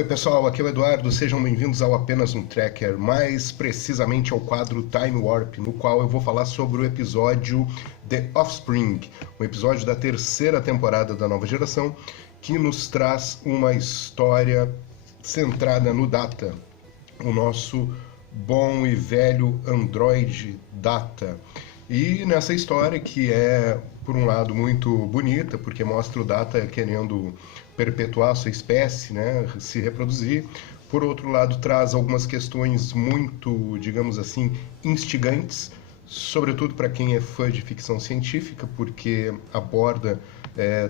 Oi pessoal, aqui é o Eduardo, sejam bem-vindos ao Apenas um Tracker, mais precisamente ao quadro Time Warp, no qual eu vou falar sobre o episódio The Offspring, um episódio da terceira temporada da Nova Geração, que nos traz uma história centrada no Data, o nosso bom e velho androide Data. E nessa história, que é, por um lado, muito bonita, porque mostra o Data querendo perpetuar a sua espécie, né, se reproduzir. Por outro lado, traz algumas questões muito, digamos assim, instigantes, sobretudo para quem é fã de ficção científica, porque aborda,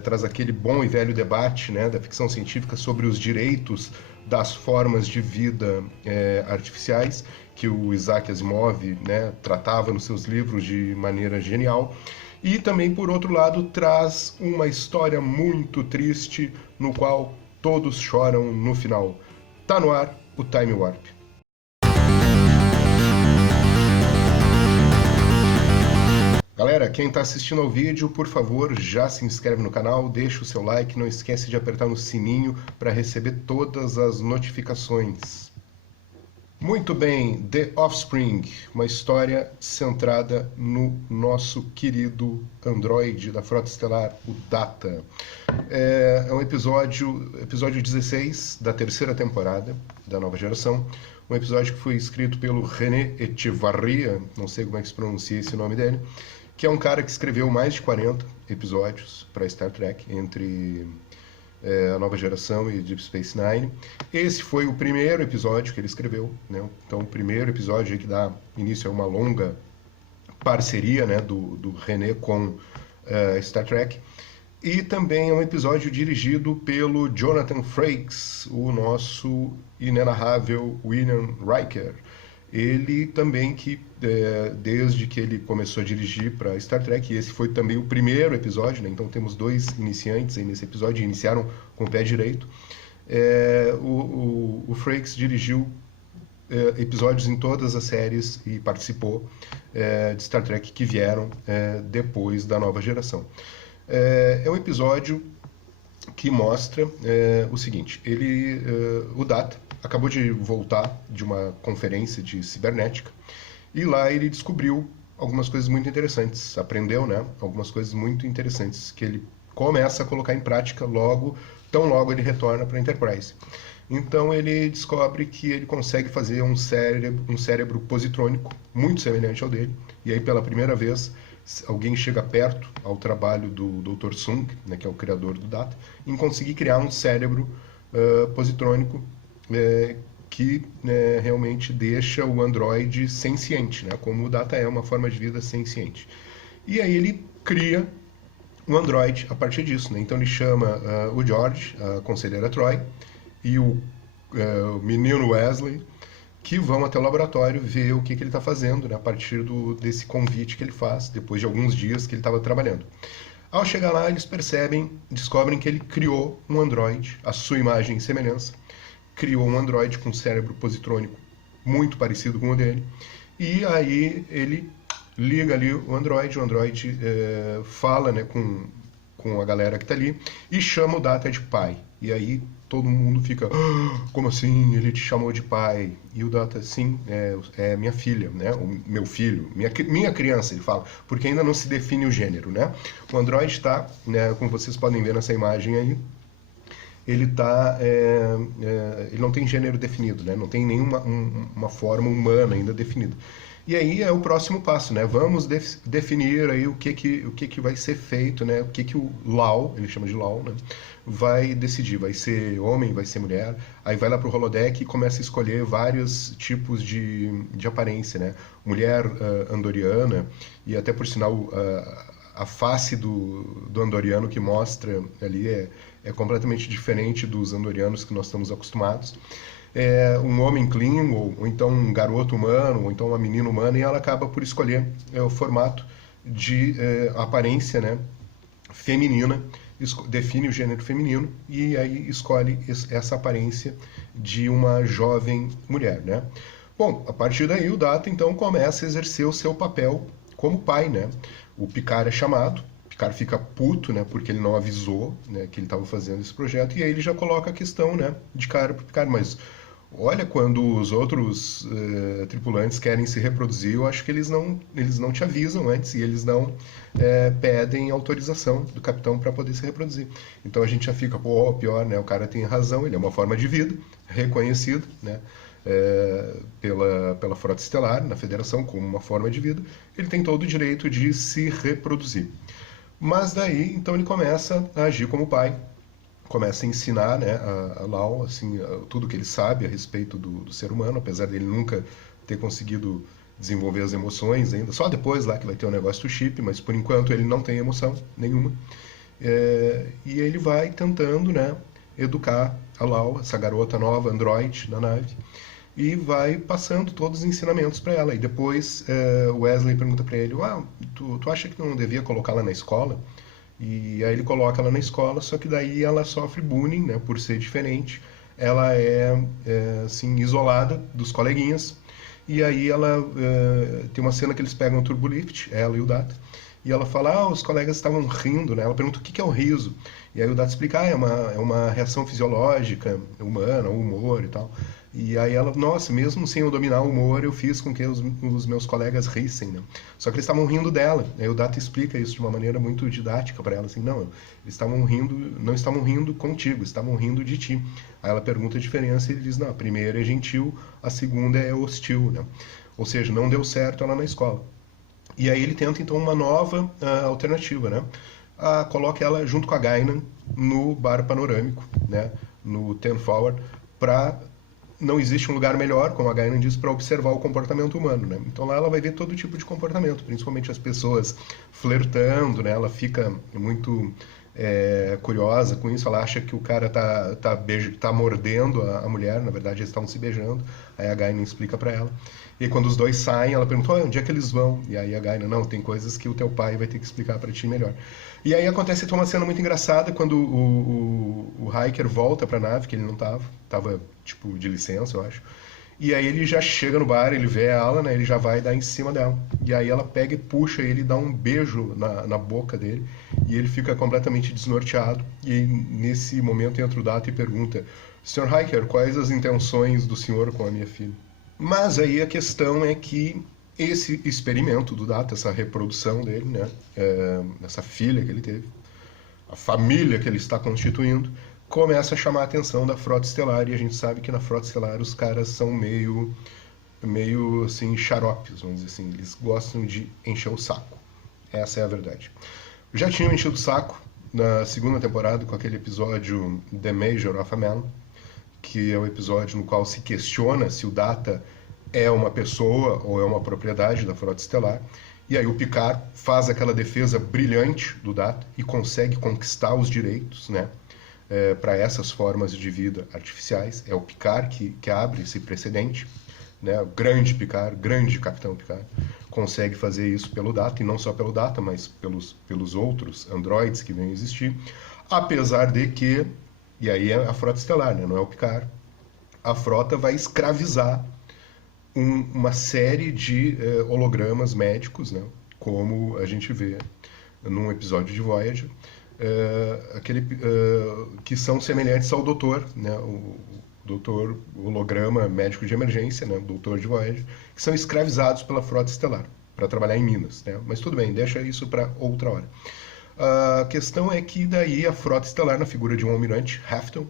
traz aquele bom e velho debate, né, da ficção científica sobre os direitos das formas de vida artificiais, que o Isaac Asimov, né, tratava nos seus livros de maneira genial. E também, por outro lado, traz uma história muito triste, no qual todos choram no final. Tá no ar o Time Warp. Galera, quem está assistindo ao vídeo, por favor, já se inscreve no canal, deixa o seu like, não esquece de apertar no sininho para receber todas as notificações. Muito bem, The Offspring, uma história centrada no nosso querido androide da Frota Estelar, o Data. É um episódio 16 da terceira temporada da Nova Geração, um episódio que foi escrito pelo René Echevarria, não sei como é que se pronuncia esse nome dele, que é um cara que escreveu mais de 40 episódios para Star Trek, entre a Nova Geração e Deep Space Nine. Esse foi o primeiro episódio que ele escreveu, né? Então o primeiro episódio que dá início a uma longa parceria, né, do René com Star Trek. E também é um episódio dirigido pelo Jonathan Frakes, o nosso inenarrável William Riker. Ele também que, desde que ele começou a dirigir para Star Trek, e esse foi também o primeiro episódio, né? Então temos dois iniciantes aí nesse episódio, iniciaram com o pé direito. O Frakes dirigiu episódios em todas as séries e participou de Star Trek que vieram depois da Nova Geração. É um episódio que mostra o seguinte: o Data acabou de voltar de uma conferência de cibernética e lá ele descobriu algumas coisas muito interessantes, aprendeu, né, algumas coisas muito interessantes que ele começa a colocar em prática tão logo ele retorna para a Enterprise. Então ele descobre que ele consegue fazer um cérebro positrônico muito semelhante ao dele, e aí pela primeira vez alguém chega perto ao trabalho do Dr. Sung, né, que é o criador do Data, em conseguir criar um cérebro positrônico que realmente deixa o androide senciente, né, como o Data é uma forma de vida senciente. E aí ele cria um androide a partir disso, né? Então ele chama o George, a conselheira Troy, e o menino Wesley, que vão até o laboratório ver o que ele está fazendo, né, a partir desse convite que ele faz, depois de alguns dias que ele estava trabalhando. Ao chegar lá, eles descobrem que ele criou um androide, a sua imagem e semelhança, criou um androide com cérebro positrônico muito parecido com o dele, e aí ele liga ali o androide fala, né, com a galera que está ali e chama o Data de pai. E aí todo mundo fica, como assim? Ele te chamou de pai? E o Data, sim, é minha filha, né? O meu filho, minha criança, ele fala, porque ainda não se define o gênero, né? O androide está, né, como vocês podem ver nessa imagem aí, ele não tem gênero definido, né? Não tem nenhuma uma forma humana ainda definida. E aí é o próximo passo, né? Vamos definir aí o que vai ser feito, né? O que o Lau, ele chama de Lau, né, vai decidir. Vai ser homem, vai ser mulher. Aí vai lá pro holodeck e começa a escolher vários tipos de aparência, né? Mulher andoriana, e até por sinal a face do andoriano que mostra ali é completamente diferente dos andorianos que nós estamos acostumados. Um homem Klingon, ou então um garoto humano, ou então uma menina humana, e ela acaba por escolher o formato de aparência, né, feminina, define o gênero feminino, e aí escolhe essa aparência de uma jovem mulher, né? Bom, a partir daí o Data então começa a exercer o seu papel como pai, né? O Picard é chamado, Picard fica puto, né, porque ele não avisou, né, que ele estava fazendo esse projeto, e aí ele já coloca a questão, né, de cara pro Picard, mas olha, quando os outros tripulantes querem se reproduzir, eu acho que eles não te avisam antes e eles não pedem autorização do capitão para poder se reproduzir. Então a gente já fica, pô, pior, né? O cara tem razão, ele é uma forma de vida reconhecida, né? Pela Frota Estelar, na Federação, como uma forma de vida. Ele tem todo o direito de se reproduzir. Mas daí, então ele começa a agir como pai, começa a ensinar, né, a Lal, assim, tudo que ele sabe a respeito do ser humano, apesar dele nunca ter conseguido desenvolver as emoções ainda. Só depois lá que vai ter o negócio do chip, mas por enquanto ele não tem emoção nenhuma. E ele vai tentando, né, educar a Lal, essa garota nova, android, na nave, e vai passando todos os ensinamentos para ela. E depois o Wesley pergunta para ele, tu acha que não devia colocá-la na escola? E aí ele coloca ela na escola, só que daí ela sofre bullying, né, por ser diferente. Ela assim, isolada dos coleguinhas. E aí ela tem uma cena que eles pegam o turbolift, ela e o Data. E ela fala, os colegas estavam rindo, né? Ela pergunta o que é o riso. E aí o Data explica, é uma reação fisiológica, humana, o humor e tal. E aí ela, nossa, mesmo sem eu dominar o humor, eu fiz com que os meus colegas rissem, né? Só que eles estavam rindo dela. Aí o Data explica isso de uma maneira muito didática para ela, assim, não, eles estavam rindo, não estavam rindo contigo, estavam rindo de ti. Aí ela pergunta a diferença e ele diz, não, a primeira é gentil, a segunda é hostil, né? Ou seja, não deu certo ela na escola. E aí ele tenta, então, uma nova alternativa, né? Coloca ela junto com a Guinan no bar panorâmico, né? No Ten Forward, para... Não existe um lugar melhor, como a Guinan diz, para observar o comportamento humano, né? Então lá ela vai ver todo tipo de comportamento, principalmente as pessoas flertando, né? Ela fica muito curiosa com isso, ela acha que o cara tá mordendo a mulher, na verdade eles estavam se beijando, aí a Guinan explica para ela. E aí, quando os dois saem, ela pergunta, onde é que eles vão? E aí a Guinan, não, tem coisas que o teu pai vai ter que explicar para ti melhor. E aí acontece então uma cena muito engraçada quando o Riker volta para a nave, que ele não tava tipo de licença, eu acho. E aí ele já chega no bar, ele vê ela, né? Ele já vai dar em cima dela. E aí ela pega e puxa ele, dá um beijo na boca dele. E ele fica completamente desnorteado. E aí, nesse momento entra o Data e pergunta, Sr. Riker, quais as intenções do senhor com a minha filha? Mas aí a questão é que esse experimento do Data, essa reprodução dele, né? Essa filha que ele teve, a família que ele está constituindo, começa a chamar a atenção da Frota Estelar, e a gente sabe que na Frota Estelar os caras são meio assim, xaropes, vamos dizer assim, eles gostam de encher o saco. Essa é a verdade. Já tinham enchido o saco na segunda temporada com aquele episódio The Measure of a Man, que é o episódio no qual se questiona se o Data é uma pessoa ou é uma propriedade da Frota Estelar. E aí o Picard faz aquela defesa brilhante do Data e consegue conquistar os direitos, né? Para essas formas de vida artificiais. É o Picard que abre esse precedente, né? O grande Picard, grande Capitão Picard, consegue fazer isso pelo Data, e não só pelo Data, mas pelos outros androides que vêm existir, apesar de que, e aí é a Frota Estelar, né? Não é o Picard, a Frota vai escravizar uma série de hologramas médicos, né? Como a gente vê num episódio de Voyager, que são semelhantes ao Doutor, né? O Doutor holograma médico de emergência, né? O Doutor de Voyager, que são escravizados pela Frota Estelar para trabalhar em minas, né? Mas tudo bem, deixa isso para outra hora. A questão é que daí a Frota Estelar, na figura de um almirante, Hafton,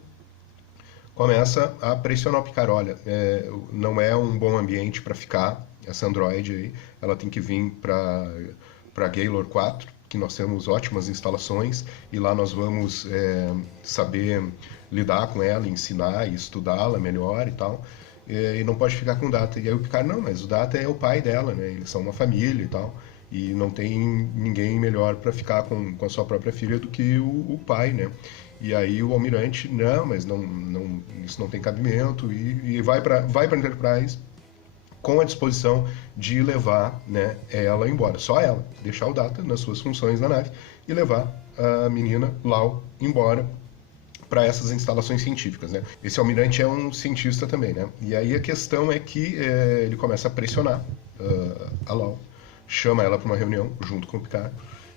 começa a pressionar o Picard. Olha, não é um bom ambiente para ficar, essa androide aí, ela tem que vir para Gaylor 4, que nós temos ótimas instalações, e lá nós vamos saber lidar com ela, ensinar e estudá-la melhor e tal, e não pode ficar com o Data. E aí o Picard, não, mas o Data é o pai dela, né? Eles são uma família e tal, e não tem ninguém melhor para ficar com a sua própria filha do que o pai, né? E aí o almirante, não, mas isso não tem cabimento, e vai para Enterprise com a disposição de levar, né, ela embora. Só ela, deixar o Data nas suas funções na nave e levar a menina, Lal, embora para essas instalações científicas, né? Esse almirante é um cientista também, né? E aí a questão é que ele começa a pressionar a Lal, chama ela para uma reunião junto com o Picard,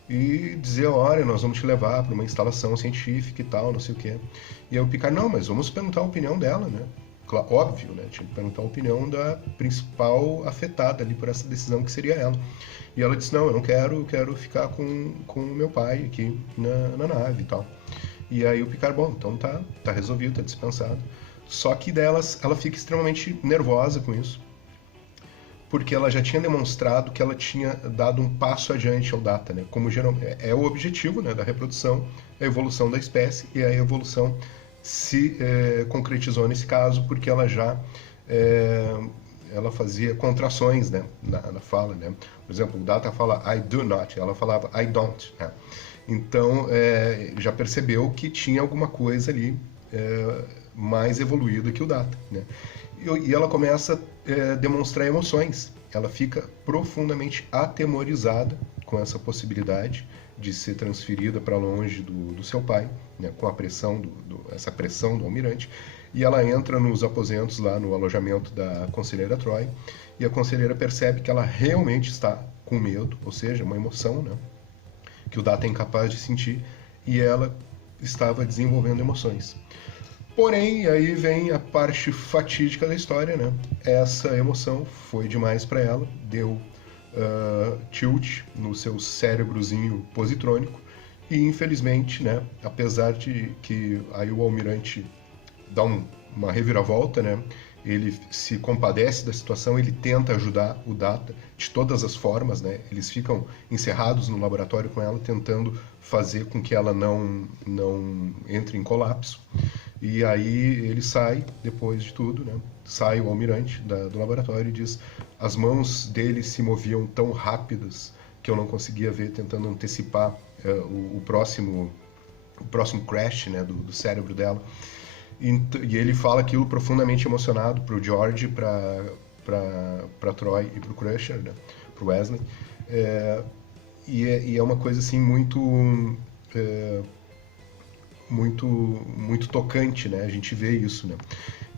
e dizer, olha, nós vamos te levar para uma instalação científica e tal, não sei o quê. E aí o Picard, não, mas vamos perguntar a opinião dela, né? Óbvio, né? Tinha que perguntar a opinião da principal afetada ali por essa decisão, que seria ela. E ela disse, não, eu não quero, eu quero ficar com o meu pai aqui na nave e tal. E aí o Picard, bom, então tá resolvido, tá dispensado. Só que delas, ela fica extremamente nervosa com isso, porque ela já tinha demonstrado que ela tinha dado um passo adiante ao Data, né? Como é o objetivo, né, da reprodução, a evolução da espécie, e a evolução se concretizou nesse caso porque ela já ela fazia contrações, né, na fala, né? Por exemplo, o Data fala I do not, ela falava I don't, né? Então já percebeu que tinha alguma coisa ali mais evoluída que o Data, né? E ela começa a demonstrar emoções. Ela fica profundamente atemorizada com essa possibilidade de ser transferida para longe do seu pai, né, com a pressão essa pressão do almirante. E ela entra nos aposentos lá no alojamento da conselheira Troi, e a conselheira percebe que ela realmente está com medo, ou seja, uma emoção, né, que o Data é incapaz de sentir, e ela estava desenvolvendo emoções. Porém, aí vem a parte fatídica da história, né? Essa emoção foi demais para ela, deu tilt no seu cérebrozinho positrônico, e infelizmente, né, apesar de que aí o almirante dá uma reviravolta, né, ele se compadece da situação, ele tenta ajudar o Data de todas as formas, né, eles ficam encerrados no laboratório com ela, tentando fazer com que ela não entre em colapso. E aí ele sai, depois de tudo, né? Sai o almirante do laboratório e diz: as mãos dele se moviam tão rápidas que eu não conseguia ver, tentando antecipar o próximo crash, né, do cérebro dela. E ele fala aquilo profundamente emocionado para o George, para Troi e para o Crusher, né, para o Wesley. E é uma coisa assim muito tocante, né? A gente vê isso, né?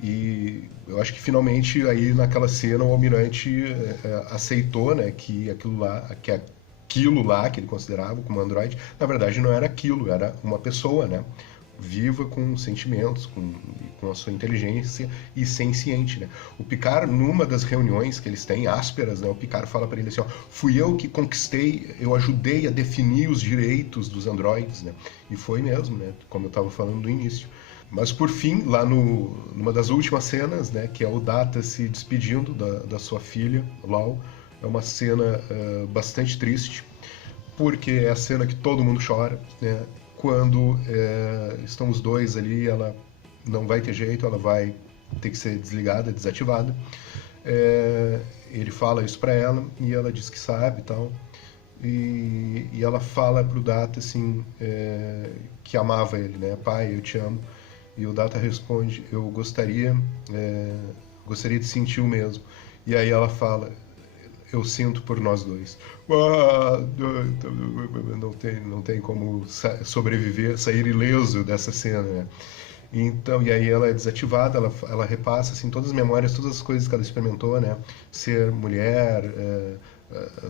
E eu acho que finalmente aí naquela cena o almirante aceitou, né, que aquilo lá que ele considerava como androide, na verdade não era aquilo, era uma pessoa, né? Viva, com sentimentos, com a sua inteligência e senciente, né? O Picard, numa das reuniões que eles têm, ásperas, né? O Picard fala para ele assim, ó, fui eu que conquistei, eu ajudei a definir os direitos dos androides, né? E foi mesmo, né? Como eu estava falando no início. Mas por fim, lá numa das últimas cenas, né? Que é o Data se despedindo da sua filha, Lal, é uma cena bastante triste, porque é a cena que todo mundo chora, né? Quando estão os dois ali, ela não vai ter jeito, ela vai ter que ser desligada, desativada. Ele fala isso para ela e ela diz que sabe e tal. E ela fala pro Data assim, que amava ele, né? Pai, eu te amo. E o Data responde, eu gostaria de sentir o mesmo. E aí ela fala, eu sinto por nós dois. Não tem como sobreviver, sair ileso dessa cena, né? Então, e aí ela é desativada, ela repassa assim, todas as memórias, todas as coisas que ela experimentou, né? Ser mulher,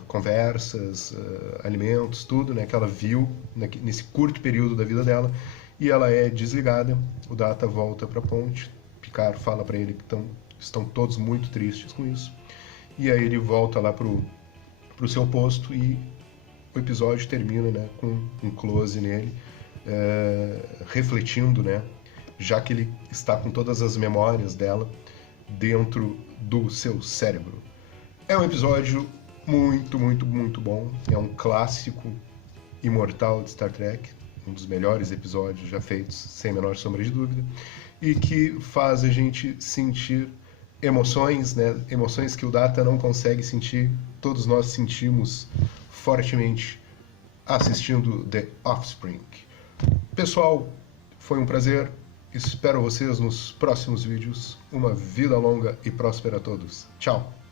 conversas, alimentos, tudo, né? Que ela viu nesse curto período da vida dela. E ela é desligada, o Data volta para a ponte, Picard fala para ele que estão todos muito tristes com isso. E aí ele volta lá pro seu posto e o episódio termina, né, com um close nele, refletindo, né, já que ele está com todas as memórias dela dentro do seu cérebro. É um episódio muito, muito, muito bom. É um clássico imortal de Star Trek, um dos melhores episódios já feitos, sem a menor sombra de dúvida, e que faz a gente sentir emoções, né? Emoções que o Data não consegue sentir, todos nós sentimos fortemente assistindo The Offspring. Pessoal, foi um prazer, espero vocês nos próximos vídeos. Uma vida longa e próspera a todos. Tchau!